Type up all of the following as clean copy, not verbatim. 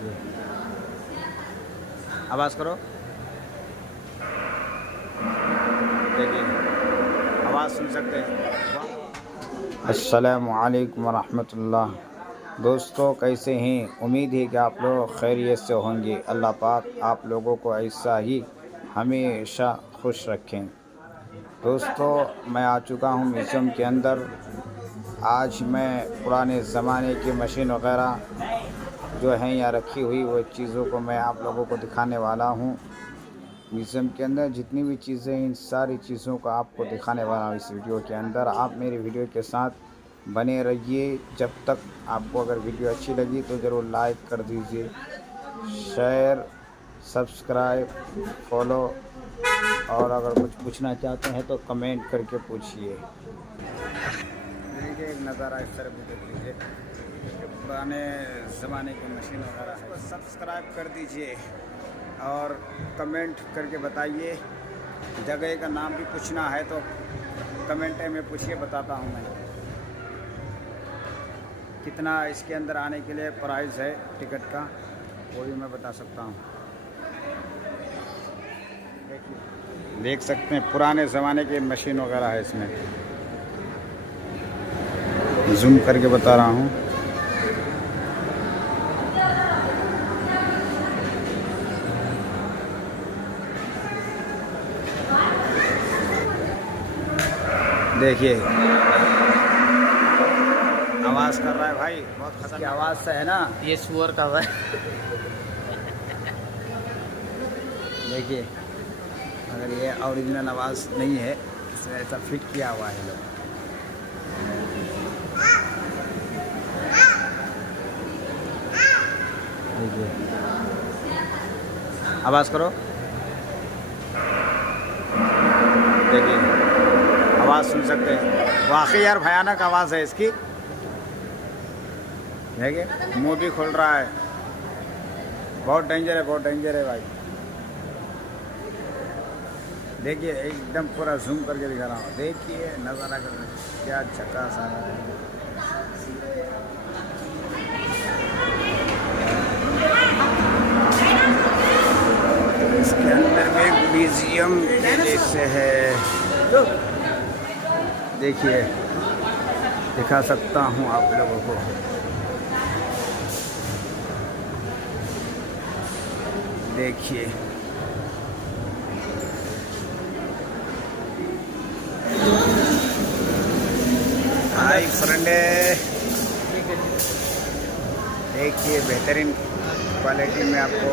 देखिए, आवाज़ करो। देखिए, आवाज़ सुन सकते हैं। अस्सलामु अलैकुम वरहमतुल्लाह। दोस्तों, कैसे हैं? उम्मीद है कि आप लोग खैरियत से होंगे। अल्लाह पाक आप लोगों को ऐसा ही हमेशा खुश रखें। दोस्तों, मैं आ चुका हूँ म्यूज़ियम के अंदर। आज मैं पुराने ज़माने की मशीन वग़ैरह जो हैं यहाँ रखी हुई, वो चीज़ों को मैं आप लोगों को दिखाने वाला हूँ। म्यूज़ियम के अंदर जितनी भी चीज़ें, इन सारी चीज़ों को आपको दिखाने वाला हूँ इस वीडियो के अंदर। आप मेरी वीडियो के साथ बने रहिए। जब तक आपको अगर वीडियो अच्छी लगी तो ज़रूर लाइक कर दीजिए, शेयर, सब्सक्राइब, फॉलो, और अगर कुछ पूछना चाहते हैं तो कमेंट करके पूछिए। देखिए, एक नज़ारा इस तरह भी देख लीजिए, पुराने ज़माने की मशीन वगैरह है। सब्सक्राइब कर दीजिए और कमेंट करके बताइए। जगह का नाम भी पूछना है तो कमेंट में पूछिए, बताता हूँ मैं। कितना इसके अंदर आने के लिए प्राइस है टिकट का, वो भी मैं बता सकता हूँ। देख सकते हैं पुराने ज़माने की मशीन वगैरह है इसमें। जूम करके बता रहा हूँ। देखिए, आवाज़ कर रहा है भाई, बहुत खतरनाक आवाज़ से है ना। ये सुअर का है। देखिए, अगर ये ओरिजिनल आवाज़ नहीं है, इसमें ऐसा फिट किया हुआ है लोग। देखिए, आवाज़ करो। देखिए, आवाज़ सुन सकते हैं। वाकई यार भयानक आवाज़ है इसकी। देखिए, मुंह भी खोल रहा है। बहुत डेंजर है, बहुत डेंजर है भाई। देखिए, एकदम पूरा जूम करके दिखा रहा हूँ। देखिए नज़ारा कर, क्या झकास आ रहा है। इसके अंदर में एक म्यूज़ियम जैसे है। देखिए, दिखा सकता हूँ आप लोगों को। देखिए, हाय फ्रेंड, देखिए बेहतरीन क्वालिटी में आपको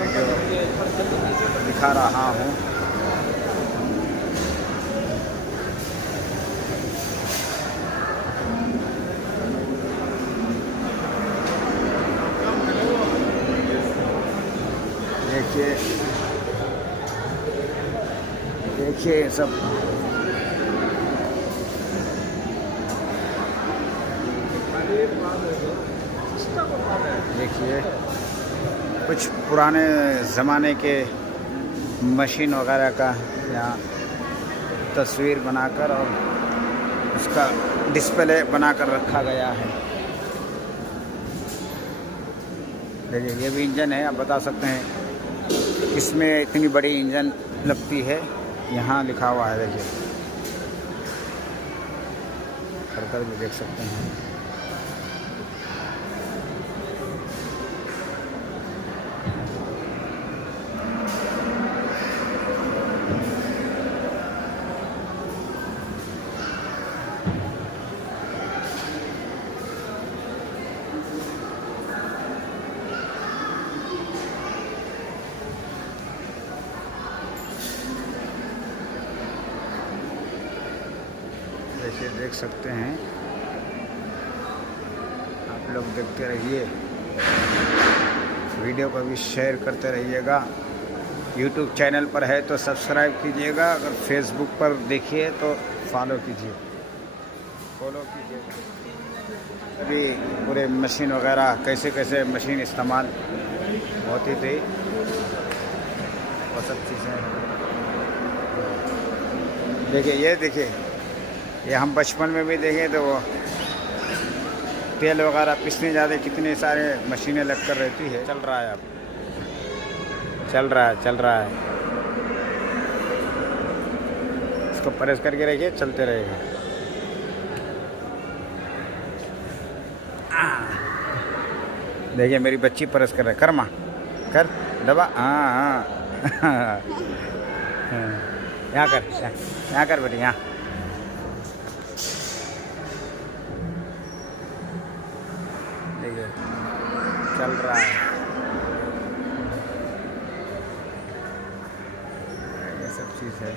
वीडियो दिखा रहा हूँ। देखिए, देखिए सब। देखिए, कुछ पुराने ज़माने के मशीन वगैरह का यहाँ तस्वीर बनाकर और उसका डिस्प्ले बनाकर रखा गया है। देखिए, ये भी इंजन है। आप बता सकते हैं इसमें इतनी बड़ी इंजन लगती है, यहाँ लिखा हुआ है। देखिए, कर भी देख सकते हैं। देखिए, देख सकते हैं आप लोग। देखते रहिए, वीडियो को भी शेयर करते रहिएगा। यूट्यूब चैनल पर है तो सब्सक्राइब कीजिएगा, अगर फेसबुक पर देखिए तो फॉलो कीजिए, फॉलो कीजिएगा। अभी पूरे मशीन वगैरह कैसे कैसे मशीन इस्तेमाल होती थी, वो सब चीज़ें। देखिए, ये देखिए, ये हम बचपन में भी देखें तो वो तेल वगैरह पिसने ज़्यादा कितने सारे मशीनें लग कर रहती है। चल रहा है अब, चल रहा है, चल रहा है। इसको प्रेस करके रखिए, चलते रहेगा। देखिए मेरी बच्ची प्रेस कर रही है। कर माँ, कर दबा। हाँ हाँ यहाँ कर, यहाँ कर बेटी, यहाँ। देखिए चल रहा है, ये सब चीज़ है।